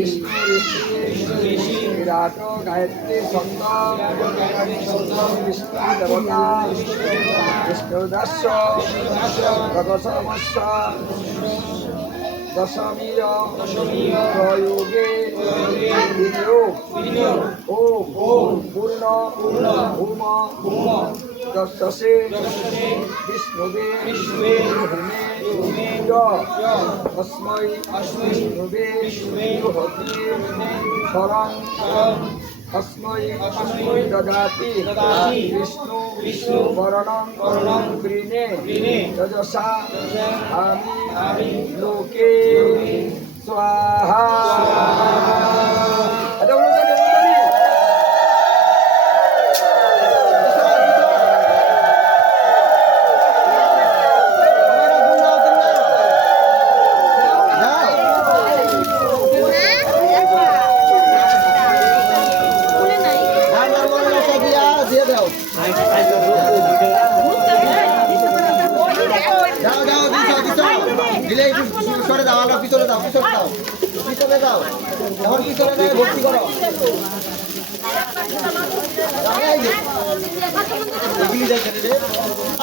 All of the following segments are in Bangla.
विष्णु ऋषि विराट गायत्री छंद विष्णु देवता विष्णुदास भगवतमस्या दशमी प्रयोगे ओम पूर्ण भूम दशसे विष्णुवे तस्मै विष्णुवे शरण तस्मै ददाति विष्णु वरणं गृणे तजसा आमि लोके स्वाहा।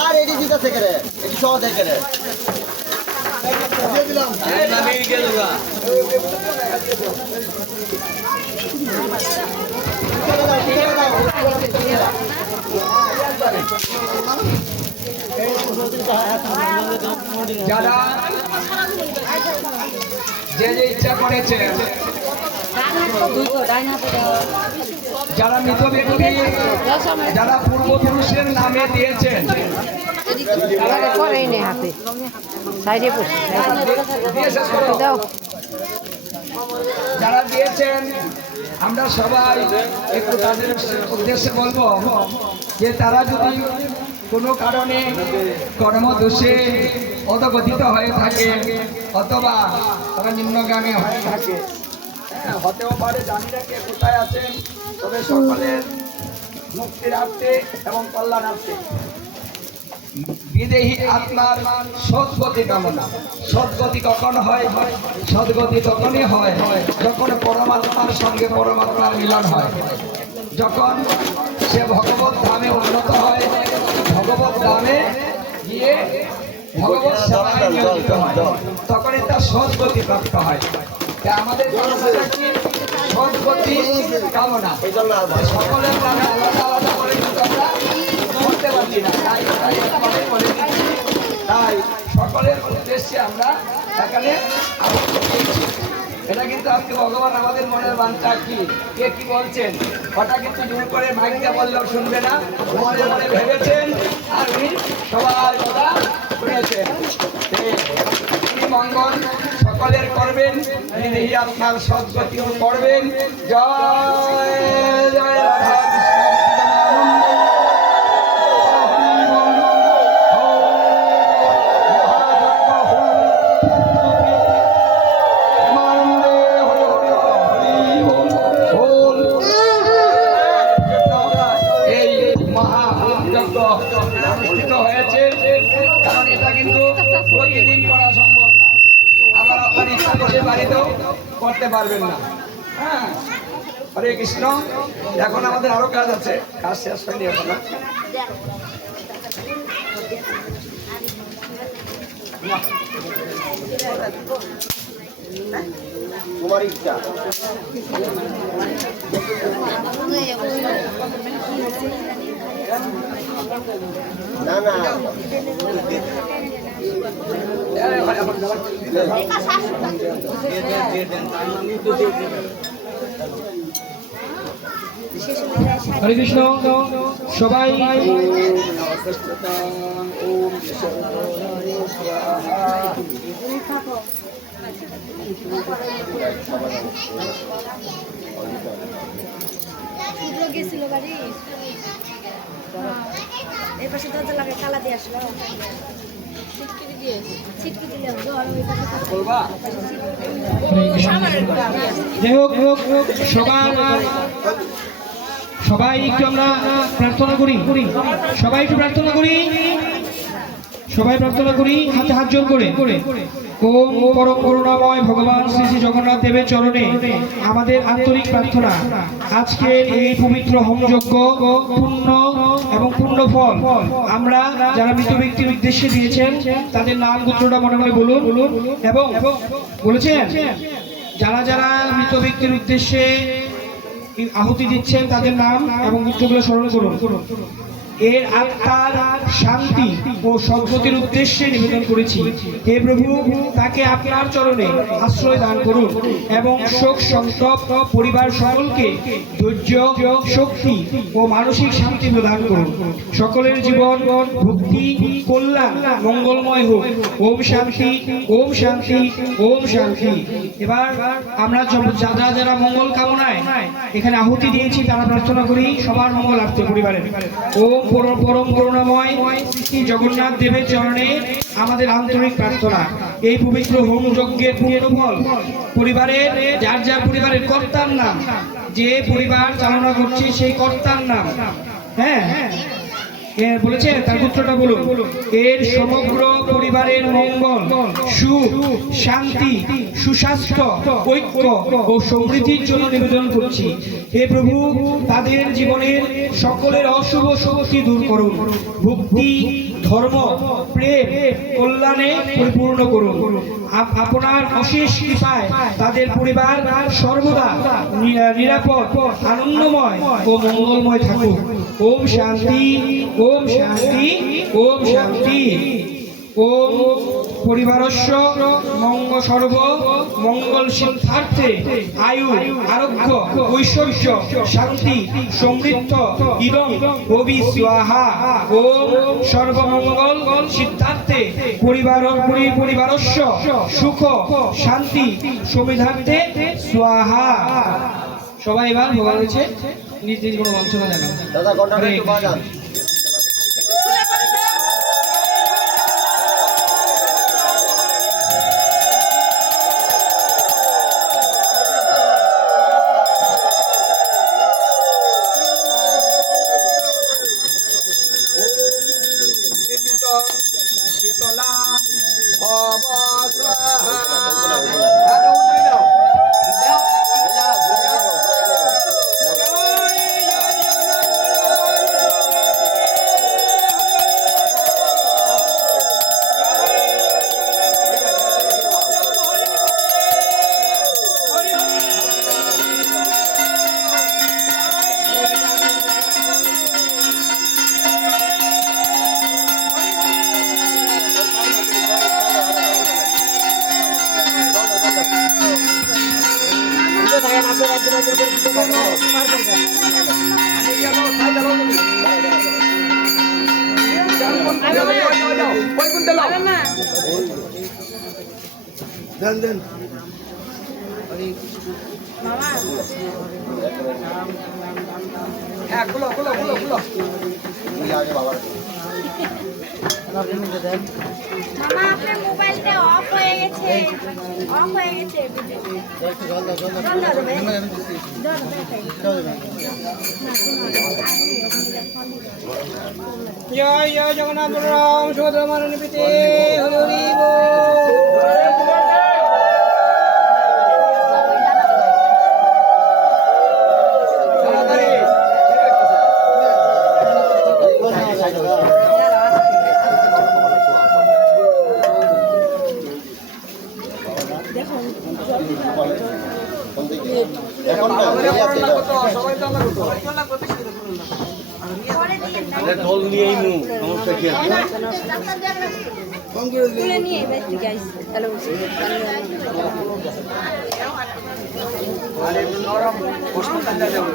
আর এটি জিতা থেকে রে এটি সহ থেকে রে যারা যে ইচ্ছা করেছে যারা মৃত ব্যক্তি যারা পূর্বপুরুষের নামে দিয়েছেন যারা দিয়েছেন আমরা সবাই একটু তাদের উদ্দেশ্যে বলবো যে তারা যদি কোনো কারণে কর্মদোষে অধঃপতিত হয়ে থাকে অথবা তারা নিম্নগামী হয়ে থাকে, হতেও পারে, জানি না কে কোথায় আছেন, তবে সকলের মুক্তিরার্থে এবং কল্যাণার্থে বিদেহী আত্মার সদ্গতি কামনা। সদ্গতি কখন হয়? সদ্গতি তখনই হয় যখন পরমাত্মার সঙ্গে পরমাত্মার মিলন হয়, যখন সে ভগবত ধামে উন্নত হয়, ভগবত ধামে গিয়ে ভগবত সেবায় নিয়োজিত হয়, তখনই তার সদ্গতি প্রাপ্ত হয়। আমাদের সদ্গতি কামনা সকলের নামে আলাদা আলাদা করে কিন্তু আমরা করতে পারছি না, তাই সকলের উদ্দেশ্যে আমরা এখানে এটা কিন্তু আজকে ভগবান আমাদের মনের বাঞ্ছা কি কে কি বলছেন ওটা কিন্তু জোর করে মাইকটা বললেও শুনবে না, মনে মনে ভেবেছেন আর উনি সবার কথা শুনেছেন। মঙ্গল সকলের করবেন, বিদেহী আত্মার সদ্গতিও করবেন। জয় জয় রাধা অনুষ্ঠিত হয়েছে, কারণ এটা কিন্তু প্রতিদিন করা সম্ভব না, আবার আপনার ইচ্ছা করে বাড়িতেও করতে পারবেন না। হ্যাঁ, হরে কৃষ্ণ। এখন আমাদের আরো কাজ আছে, কাজ শেষ হয়নি এখন। তোমার ইচ্ছা না না হরে কৃষ্ণ। সবাই গেছিল বাড়ি এই পাশে দরজা লাগে তালা দিয়ে আসলো ছিটকে দিলে সবাই একটু আমরা প্রার্থনা করি, সবাই একটু প্রার্থনা করি, সবাই প্রার্থনা করি হাতে হাত জোর করে। ওম পরম করুণাময় ভগবান শ্রী শ্রী জগন্নাথ দেবের চরণে আমাদের আন্তরিক প্রার্থনা, আজকের এই পবিত্র হোমযজ্ঞ পূর্ণ এবং পূর্ণ ফল আমরা যারা মৃত ব্যক্তির উদ্দেশ্যে দিয়েছেন তাদের নাম গোত্রটা মনে মনে বলুন এবং বলেছেন যারা যারা মৃত ব্যক্তির উদ্দেশ্যে আহুতি দিচ্ছেন তাদের নাম এবং গোত্রগুলো স্মরণ করুন। এর আত্মার শান্তি ও সদ্গতির উদ্দেশ্যে নিবেদন করেছি। হে প্রভু, তাকে আপনার চরণে আশ্রয় দান করুন এবং শোক সন্তপ্ত পরিবার সকলকে ধৈর্য, শক্তি ও মানসিক শান্তি প্রদান করুন। সকলের জীবন ভক্তি, কল্যাণ, মঙ্গলময় হোক। ওম শান্তি, ওম শান্তি, ওম শান্তি। এবার আমরা যারা যারা মঙ্গল কামনায় এখানে আহুতি দিয়েছি তারা প্রার্থনা করি সবার মঙ্গল আসতে পরিবারের। ওম পরম করুণাময় শ্রী জগন্নাথ দেবের চরণে আমাদের আন্তরিক প্রার্থনা, এই পবিত্র হোম যজ্ঞের পূর্ণ ফল পরিবারের যার যার পরিবারের কর্তার নাম, যে পরিবার চালনা করছে সেই কর্তার নাম, হ্যাঁ বলেছে তার পুত্রটা বলুন। এর সমগ্র পরিবারের মঙ্গল, সুখ, শান্তি, সুস্বাস্থ্য, ঐক্য ও সমৃদ্ধির জন্য নিবেদন করছি। হে প্রভু, তাদের জীবনের সকলের অশুভ শক্তি দূর করুন, ভক্তি, ধর্ম, প্রেম, কল্যাণে পরিপূর্ণ করুন। আপনার অশেষ কৃপায় তাদের পরিবার সর্বদা নিরাপদ, আনন্দময় ও মঙ্গলময় থাকুক। ওম শান্তি, ওম শান্তি, ওম শান্তি। ওম পরিবারস্য সর্ব মঙ্গল সিদ্ধার্থে আয়ু, আরোগ্য, ঐশ্বর্য, শান্তি, সমৃদ্ধ ইদং ভবি স্বাহা। ওম সর্বমঙ্গল সিদ্ধার্থে পরিবারস্য সুখ, শান্তি, সমৃদ্ধার্থে স্বাহা। সবাই এবার ভগবান রয়েছে নিজ নিজ কোনো বঞ্চনা জানান। দাদা ঘন্টাটা একটু বাজান। শীতলা ভব স্বাহা। দেন হ্যাঁ, খুলো খুলো খুলো খুলো। মামা আপনার মোবাইলটা অফ হয়ে গেছে, অফ হয়ে গেছে। জল দাও, জল দেবে। জয় জয় জগন্নাথ বলরাম সুভদ্রা মহারানী প্রীতি, হরি হরি বল। এখন সবাই তো আমরা ঢোল নিয়েই মু সমস্যা কি আছে? তুলে নিয়ে এবার ঠিক আছে। হ্যালো আরে নরম হাসপাতাল যাবো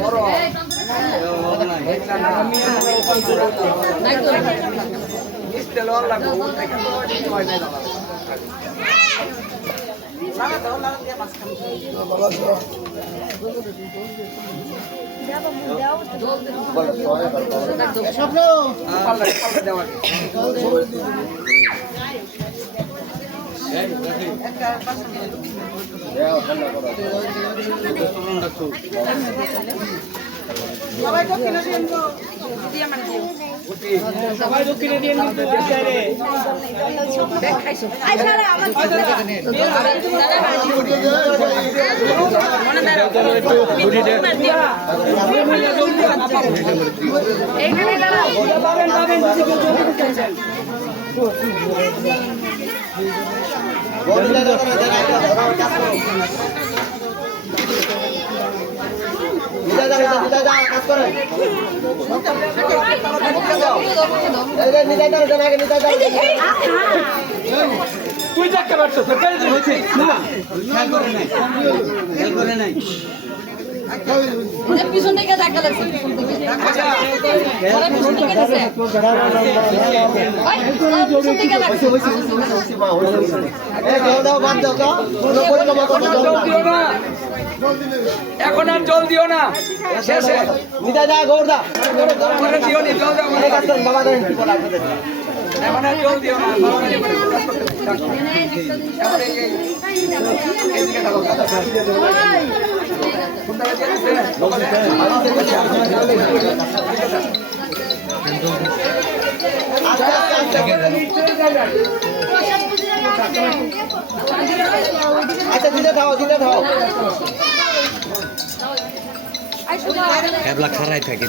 বড় তেল লাগবে স্বপ্ন দেওয়া সবাই তো কিনে সবাই দক্ষিণে দিয়ে কিন্তু চাইলে আই সারা আমার এইখানে দাঁড়াও পাবেন পাবেন যদি কেউ জমি করতে চাইছেন তুই দেখতে পাচ্ছ পিছন থেকে ধাক্কা লাগছে পিছন থেকে ওরা পিছন থেকে দিছে ওই পিছন থেকে লাগছে এখন আর জল দিও না শেষে পরে দিও নি জল দাও এখন আর জল দিও না এদিকে থাকো আচ্ছা দিতে থাও ক্যাবলা খারাই থাকে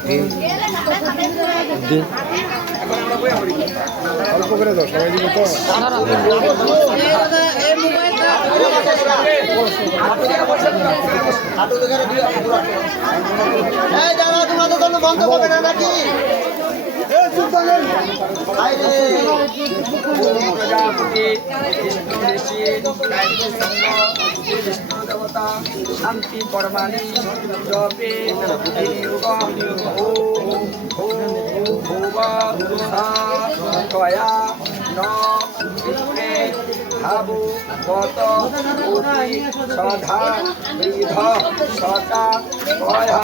তোমাদের জন্য বন্ধ করবে না নাকি শান্তি পরমাণি জপে কয়া নিত্রে ভাবু গত সধা বৃধ সতা কয়া